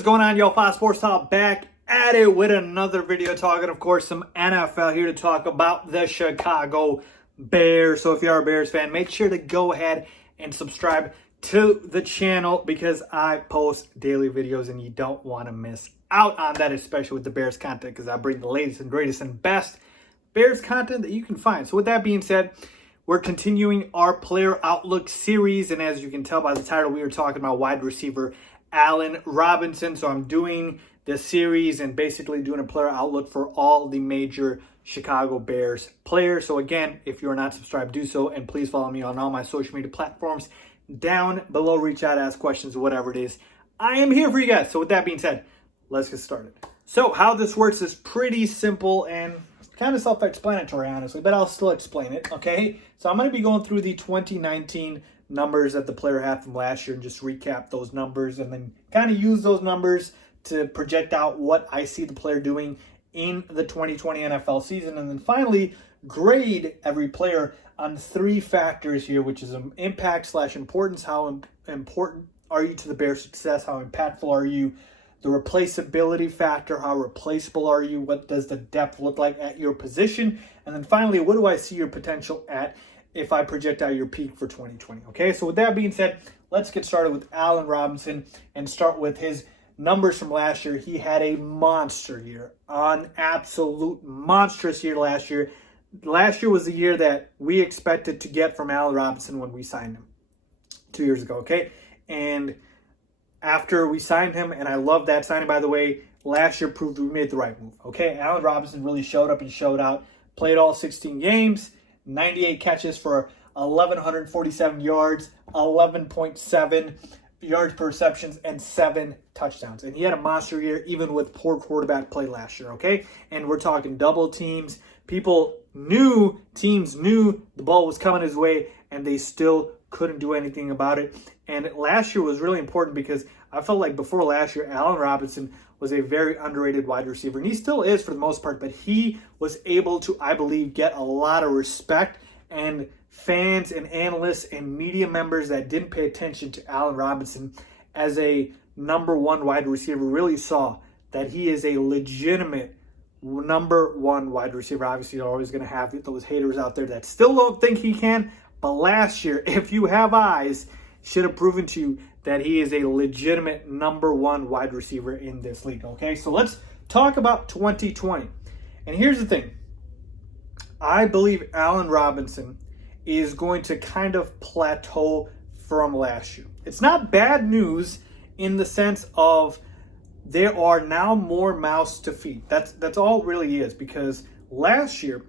What is going on, y'all? FaizSportsTalk back at it with another video talking, of course, some NFL here to talk about the Chicago Bears. So if you are a Bears fan, make sure to go ahead and subscribe to the channel because I post daily videos and you don't want to miss out on that, especially with the Bears content, because I bring the latest and greatest and best Bears content that you can find. So with that being said, we're continuing our player outlook series, and as you can tell by the title, we were talking about wide receiver Allen Robinson. So I'm doing this series and basically doing a player outlook for all the major Chicago Bears players. So again, if you're not subscribed, do so, and please follow me on all my social media platforms down below. Reach out, ask questions, whatever it is. I am here for you guys. So with that being said, let's get started. So how this works is pretty simple and kind of self-explanatory, honestly, but I'll still explain it, okay? So I'm going to be going through the 2019 numbers that the player had from last year and just recap those numbers and then kind of use those numbers to project out what I see the player doing in the 2020 NFL season. And then finally, grade every player on three factors here, which is impact / importance. How important are you to the Bears' success? How impactful are you? The replaceability factor, how replaceable are you? What does the depth look like at your position? And then finally, what do I see your potential at if I project out your peak for 2020? Okay, so with that being said, let's get started with Allen Robinson and start with his numbers from last year. He had a monster year, an absolute monstrous year last year. Last year was the year that we expected to get from Allen Robinson when we signed him 2 years ago, okay? And after we signed him, and I love that signing, by the way, last year proved we made the right move. Okay, Allen Robinson really showed up and showed out. Played all 16 games, 98 catches for 1,147 yards, 11.7 yards per receptions, and 7 touchdowns. And he had a monster year, even with poor quarterback play last year, okay? And we're talking double teams. Teams knew the ball was coming his way, and they still couldn't do anything about it. And last year was really important because I felt like before last year, Allen Robinson was a very underrated wide receiver. And he still is for the most part, but he was able to, I believe, get a lot of respect. And fans and analysts and media members that didn't pay attention to Allen Robinson as a number one wide receiver really saw that he is a legitimate number one wide receiver. Obviously, you're always going to have those haters out there that still don't think he can. But last year, if you have eyes, should have proven to you that he is a legitimate number one wide receiver in this league. Okay, so let's talk about 2020. And here's the thing. I believe Allen Robinson is going to kind of plateau from last year. It's not bad news in the sense of there are now more mouths to feed. That's all it really is, because last year,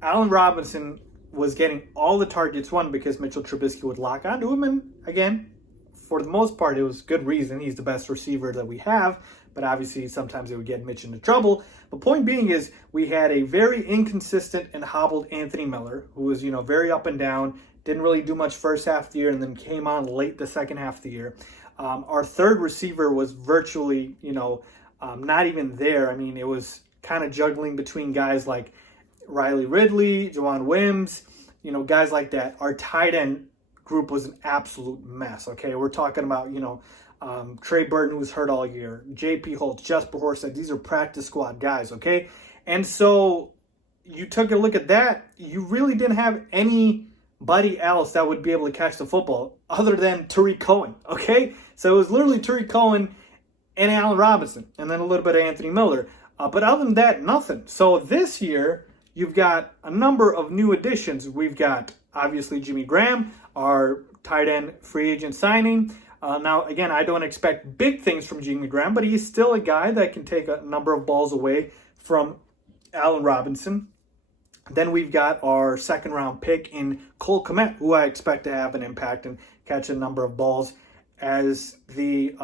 Allen Robinson was getting all the targets, one, because Mitchell Trubisky would lock onto him, and again, for the most part, it was good reason. He's the best receiver that we have, but obviously sometimes it would get Mitch into trouble. But point being is we had a very inconsistent and hobbled Anthony Miller, who was, very up and down, didn't really do much first half of the year, and then came on late the second half of the year. Our third receiver was virtually, not even there. I mean, it was kind of juggling between guys like Riley Ridley, Jawan Wims, guys like that. Our tight end group was an absolute mess, okay? We're talking about, Trey Burton, who was hurt all year, J.P. Holtz, Jesper Horsett. These are practice squad guys, okay? And so you took a look at that. You really didn't have anybody else that would be able to catch the football other than Tariq Cohen, okay? So it was literally Tariq Cohen and Allen Robinson, and then a little bit of Anthony Miller. But other than that, nothing. So this year, you've got a number of new additions. We've got, obviously, Jimmy Graham, our tight end free agent signing. Now, again, I don't expect big things from Jimmy Graham, but he's still a guy that can take a number of balls away from Allen Robinson. Then we've got our second-round pick in Cole Kmet, who I expect to have an impact and catch a number of balls as the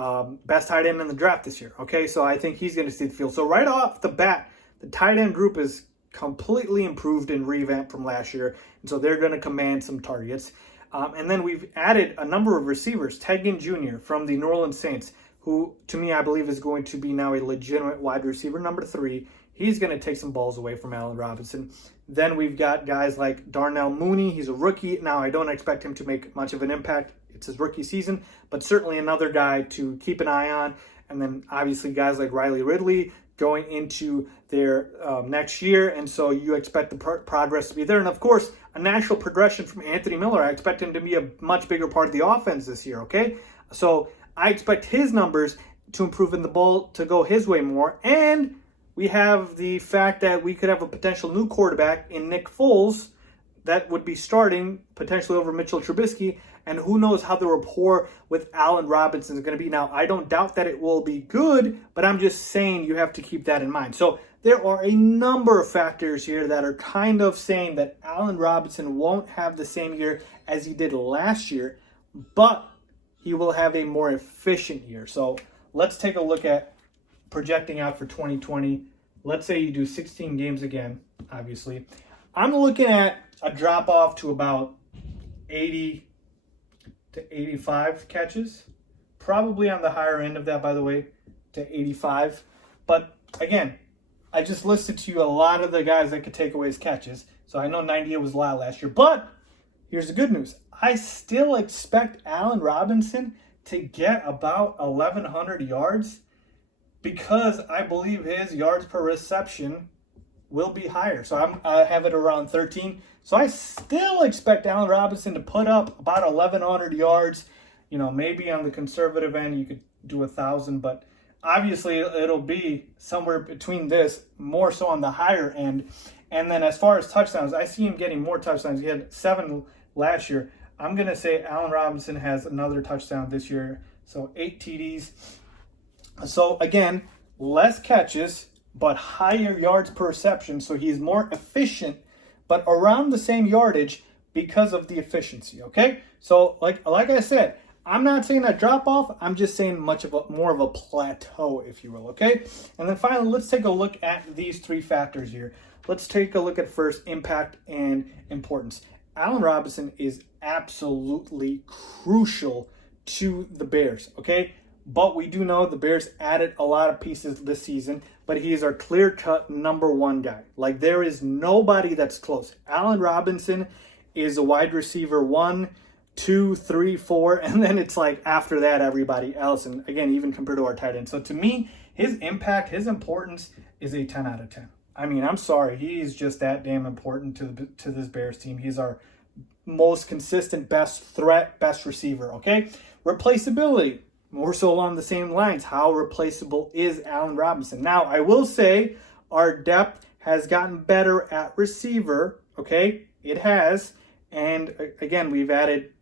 best tight end in the draft this year. Okay, so I think he's going to see the field. So right off the bat, the tight end group is completely improved and revamped from last year, and so they're going to command some targets. And then we've added a number of receivers. Ted Ginn Jr. from the New Orleans Saints, who to me I believe is going to be now a legitimate wide receiver number 3. He's going to take some balls away from Allen Robinson. Then we've got guys like Darnell Mooney. He's a rookie. Now, I don't expect him to make much of an impact. It's his rookie season, but certainly another guy to keep an eye on. and then obviously guys like Riley Ridley going into their next year, and so you expect the progress to be there. And of course, a natural progression from Anthony Miller. I expect him to be a much bigger part of the offense this year, okay? So I expect his numbers to improve and the ball to go his way more. And we have the fact that we could have a potential new quarterback in Nick Foles that would be starting potentially over Mitchell Trubisky. And who knows how the rapport with Allen Robinson is going to be. Now, I don't doubt that it will be good, but I'm just saying you have to keep that in mind. So there are a number of factors here that are kind of saying that Allen Robinson won't have the same year as he did last year, but he will have a more efficient year. So let's take a look at projecting out for 2020. Let's say you do 16 games again, obviously. I'm looking at a drop off to about 80 to 85 catches. Probably on the higher end of that, by the way, to 85. But again, I just listed to you a lot of the guys that could take away his catches. So I know 98 was a lot last year. But here's the good news. I still expect Allen Robinson to get about 1,100 yards because I believe his yards per reception will be higher. So I have it around 13. So I still expect Allen Robinson to put up about 1,100 yards. You know, maybe on the conservative end, you could do 1,000, but obviously it'll be somewhere between this, more so on the higher end. And then as far as touchdowns, I see him getting more touchdowns. He had 7 last year. I'm going to say Allen Robinson has another touchdown this year. So 8 TDs. So again, less catches, but higher yards per reception. So he's more efficient, but around the same yardage because of the efficiency. Okay. So like I said, I'm not saying a drop off. I'm just saying more of a plateau, if you will. Okay. And then finally, let's take a look at these 3 factors here. Let's take a look at first impact and importance. Allen Robinson is absolutely crucial to the Bears. Okay. But we do know the Bears added a lot of pieces this season, but he is our clear-cut number 1 guy. Like, there is nobody that's close. Allen Robinson is a wide receiver 1, 2, 3, 4, and then it's like after that, everybody else. And again, even compared to our tight end. So to me, his impact, his importance is a 10 out of 10. I mean, I'm sorry. He's just that damn important to this Bears team. He's our most consistent, best threat, best receiver, okay? Replaceability. More so along the same lines. How replaceable is Allen Robinson? Now, I will say our depth has gotten better at receiver. Okay, it has. And again, we've added,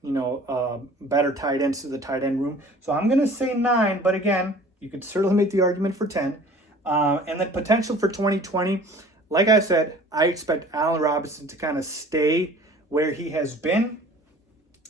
better tight ends to the tight end room. So I'm going to say 9. But again, you could certainly make the argument for 10. And then potential for 2020. Like I said, I expect Allen Robinson to kind of stay where he has been.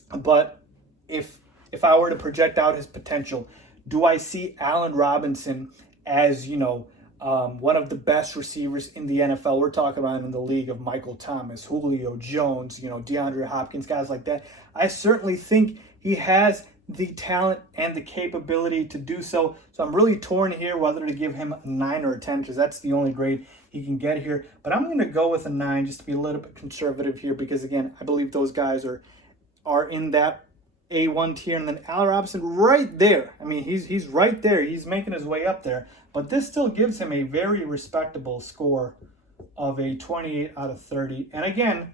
But if I were to project out his potential, do I see Allen Robinson as, one of the best receivers in the NFL? We're talking about in the league of Michael Thomas, Julio Jones, DeAndre Hopkins, guys like that. I certainly think he has the talent and the capability to do so. So I'm really torn here whether to give him a 9 or a 10 because that's the only grade he can get here. But I'm going to go with a 9 just to be a little bit conservative here because, again, I believe those guys are in that A1 tier. And then Allen Robinson right there. I mean, he's right there. He's making his way up there. But this still gives him a very respectable score of a 28 out of 30. And again,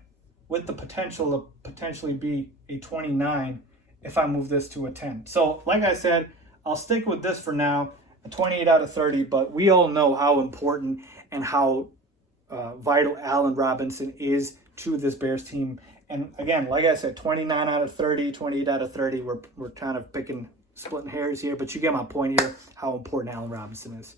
with the potential to potentially be a 29 if I move this to a 10. So, like I said, I'll stick with this for now, a 28 out of 30. But we all know how important and how vital Allen Robinson is to this Bears team. And again, like I said, 29 out of 30, 28 out of 30. We're kind of splitting hairs here, but you get my point here, how important Allen Robinson is.